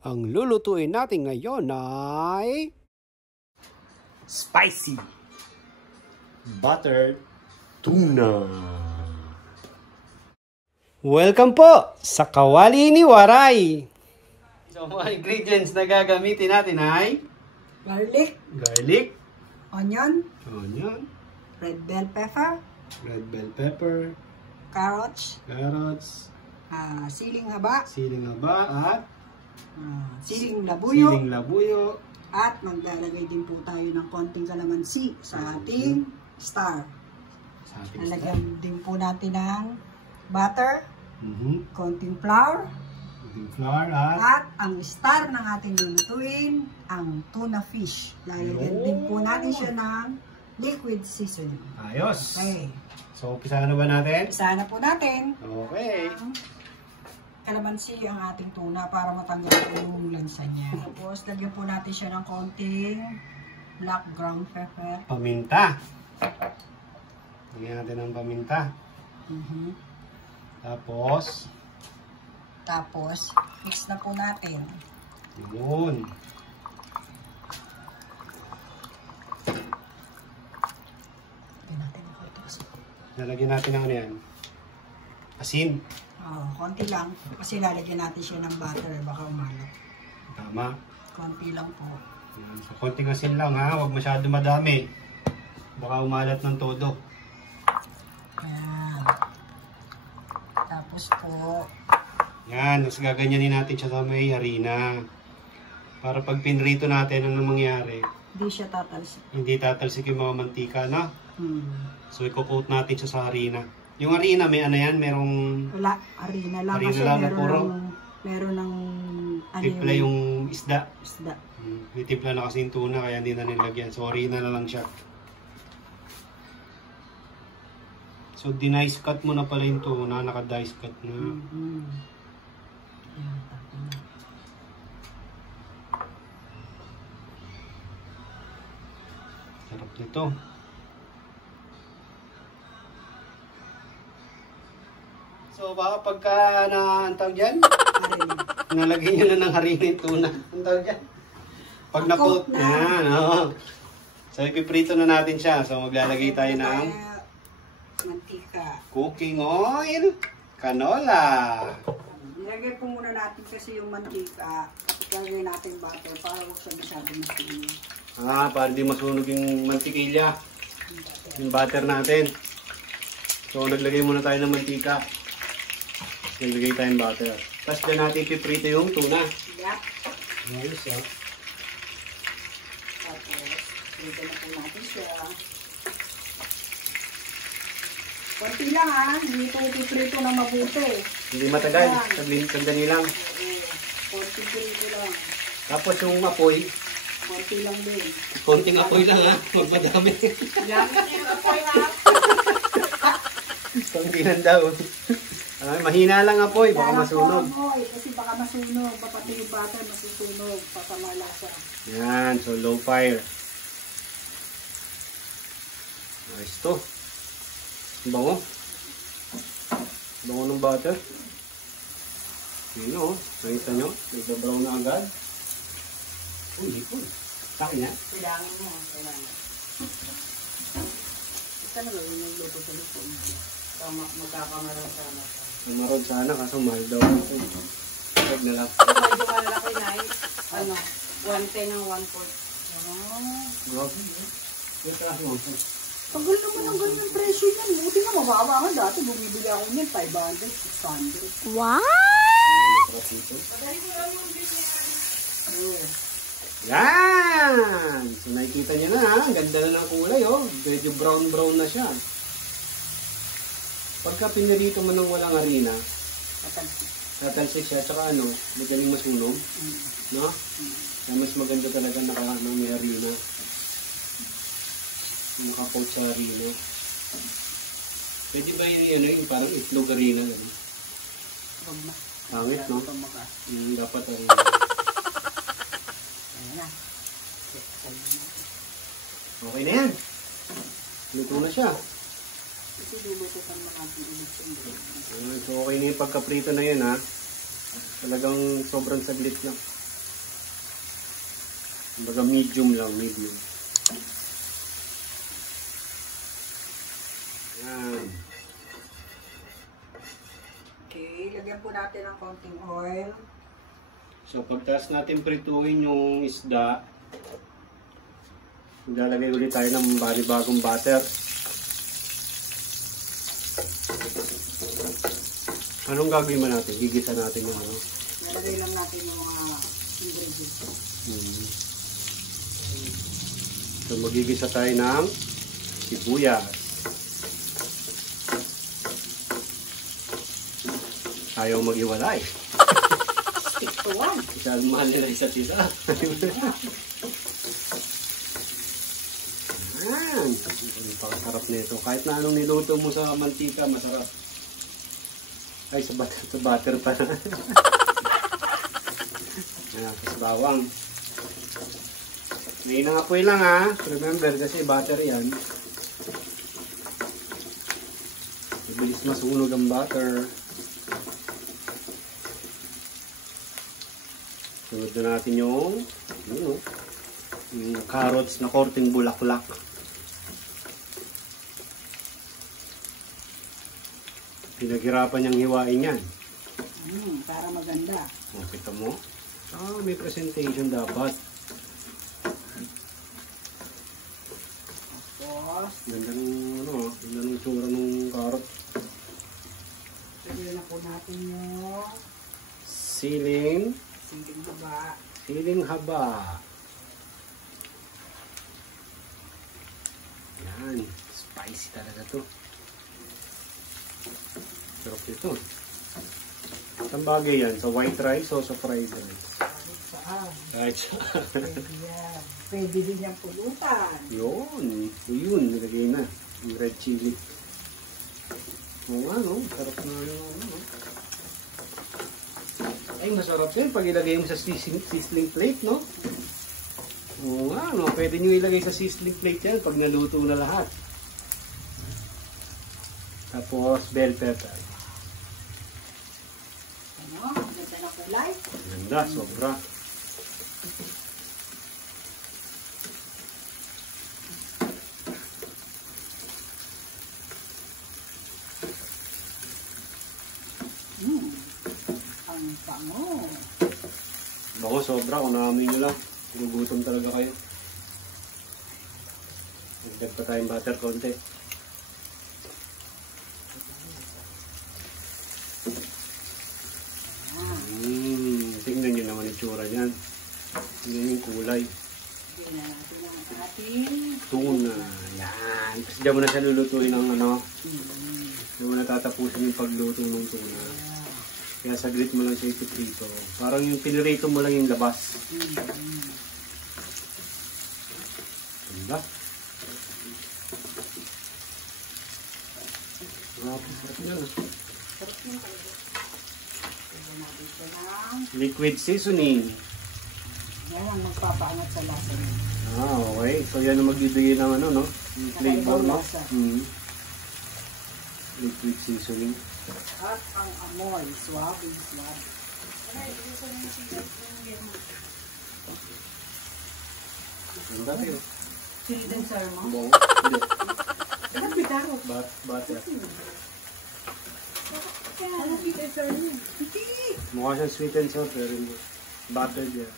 Ang lulutuin natin ngayon ay spicy buttered tuna. Welcome po sa Kawali ni Waray. So, mga ingredients na gagamitin natin ay garlic, onion, red bell pepper, pepper, carrots, siling haba, at siling siling labuyo, at maglalagay din po tayo ng konting kalamansi sa ating star. Lalagyan din po natin ng butter, konting flour, at ang star ng ating lulutuin, ang tuna fish. Lalagyan din po natin siya ng liquid seasoning. Ayos. Okay. So, umpisa na ba natin? Umpisa na po natin. Okay. Kalamansi ang ating tuna para matanggal yung lansa niya. Tapos, lagyan po natin siya ng konting black ground pepper. Paminta. Lagyan natin ng paminta. Tapos, mix na po natin. Yun. Lalagyan natin ng ano yan? Asin. Konti lang. Kasi lalagyan natin siya ng butter. Baka umalat. Tama. Konti lang po. Yan. So, konting asin lang ha. Huwag masyado madami. Baka umalat ng todo. Yan. Tapos po. Yan. Tapos gaganyanin natin siya sa may harina. Para pag pinrito natin, ano mangyari? Hindi siya tatalsik. Hindi tatalsik yung mga mantika, no? So, i-coat natin siya sa harina. Yung harina, may ano yan? Merong... Wala. Harina lang. Harina kasi lang, meron ng... Tipla yung isda. Isda. May tipla na kasi yung tuna, kaya hindi na nilagyan. So, harina na lang siya. So, dinice cut mo na pala yung tuna. Naka-dice cut na. Sarap nito. So, baka pagka naantawag dyan, nalagay nyo na ng harina yung tuna. Ang tawag dyan? Pag na-coat na. Yan, So, ipiprito na natin siya. So, maglalagay tayo ng mantika. Cooking oil, canola. Nilagay po muna natin kasi yung mantika. At lagay natin butter para huwag siya masyado masunog. Para di masunog yung mantikilya. Yung butter natin. So, naglagay muna tayo ng mantika. Naglagay tayong butter. Tapos dyan natin ipiprito yung tuna. Ayos ah. Tapos, prito na po natin siya. Konti lang hindi ito ipiprito na mabuti. Hindi matagal. Sandali lang. Konti prito lang. Tapos yung apoy. Konti lang din. Konting apoy lang ha. Huwag madami. Gamit yung apoy ha. Konti lang daw. Mahina lang apoy. Baka masunog. Kasi baka masunog. Pati yung butter masusunog. Pasama lasa. Yan. So low fire. Nice to. Bango. Bango ng butter. Yun o. Nakita nyo? Nagbabraw na agad. Uy, hipon. Sa akin yan? Kailangan mo. Kailangan. Ito na gawin yung luto sa luto. Magkakamaroon sana. Maroon sana kaso mahal daw. Huwag na lang. Medyo malalaki na eh. 110 ng 1/4. Grabe. Ito ako. Tagal naman ang ganyan presyo yan. Buti nga mababa nga dati. Bumibili ako niyan 500, 600. Wow! Yan! So nakikita nyo na ha. Ang ganda na ng kulay oh. Medyo brown na siya. Pagka pinarito mo ng walang harina, tatalsik siya. Tsaka ano, magaling masunog. No? Kaya mas maganda talaga ng may harina. Nakapout sa harina. Pwede ba yung parang itlog harina? Pangit, no? Dapat harina. Okay na yan. Luto na siya. So okay na yung pagkaprito na yun ha. Talagang sobrang saglit lang. Kumbaga medium lang, medium. Yan. Okay, lagyan po natin ng konting oil. So pagtas natin prituin yung isda, lalagay ulit tayo ng bagong butter. Anong gagawin mo natin? Gigisa natin yung ano? Lalagay lang natin yung mga ingredients. So magigisa tayo ng sibuyas. Ayaw mag-iwalay. Stick to one. Isang mahal nila isa't isa. Ayan. Pakasarap nito. Kahit na anong niluto mo sa mantika, masarap. Ay, sa butter pa na. Ayan, tapos bawang. Ngayon ang apoy lang ha. Remember, kasi butter yan. Mabilis masunog ang butter. Sunod na natin yung carrots na korting bulaklak. Pinaghirapan niyang hiwain yan. Para maganda. O, kita mo? May presentation dapat. Tapos, Ganda ng tsura ng carrot. lagyan na po natin yung Siling haba. Siling haba. Yan. Spicy talaga to. Sarap ito. Saan bagay yan? Sa white rice o sa fried rice? Saan? Kahit saan. Pwede yan. Pwede din yung pulutan. Yun. Nilagay na. Yung red chili. Oo nga, no? Sarap na yung ano. Ay, masarap yun pag ilagay mo sa sizzling plate, no? Oo nga, no? Pwede nyo ilagay sa sizzling plate yan pag naluto na lahat. Tapos, bell pepper. Ano? Ganda na kulay. Ganda, sobra. Ang pango. Bako, sobra. Kung naamoy nyo lang, gugutom talaga kayo. Nagdag pa tayong butter konti. Tingnan nyo naman yung tsura niyan. Tingnan yung kulay. Lagyan na natin ang ating Tuna. Yan. Kasi diyan mo na siya lulutuin ng ano. Diyan mo na tatapusin yung pagluto ng tuna. Kaya saglit mo lang siya ipiprito. Parang yung pinirito mo lang yung labas. Diba? Sarap yan. Liquid seasoning. yan ang magpapaangat sa lasa niya. Okay. So yan ang magbibigay ng ano, no? Yung flavor, no? Liquid seasoning. At ang amoy, swabe. Ang dati, oh. Sweet and sour mo? Bongo. Hindi. Ba't bitaro? Butter. Ano sweet and sour mo? Hindi. Mukha siyang sweet and sour, pero hindi. Butter yan.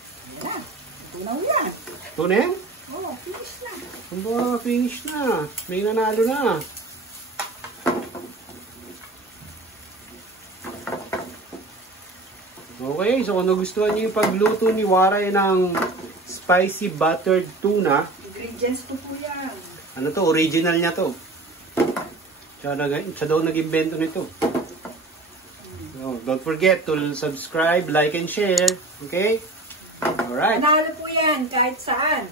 Yan. Tunaw yan. Ito na yan? Oh, finish na. Finish na. May nanalo na. Okay, so kung nagustuhan niyo yung pagluto ni Waray ng spicy buttered tuna, Ingredients po po yan. ano to, original niya to. Siya daw nag-invento nito. So, don't forget to subscribe, like, and share. Okay? Alright. Panalo po yan kahit saan.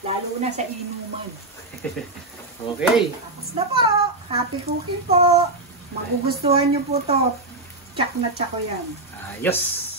Lalo na sa inuman. Okay. Tapos na po. Happy cooking po. Magugustuhan niyo po to. Tsak na tsak ko yan. Ayos.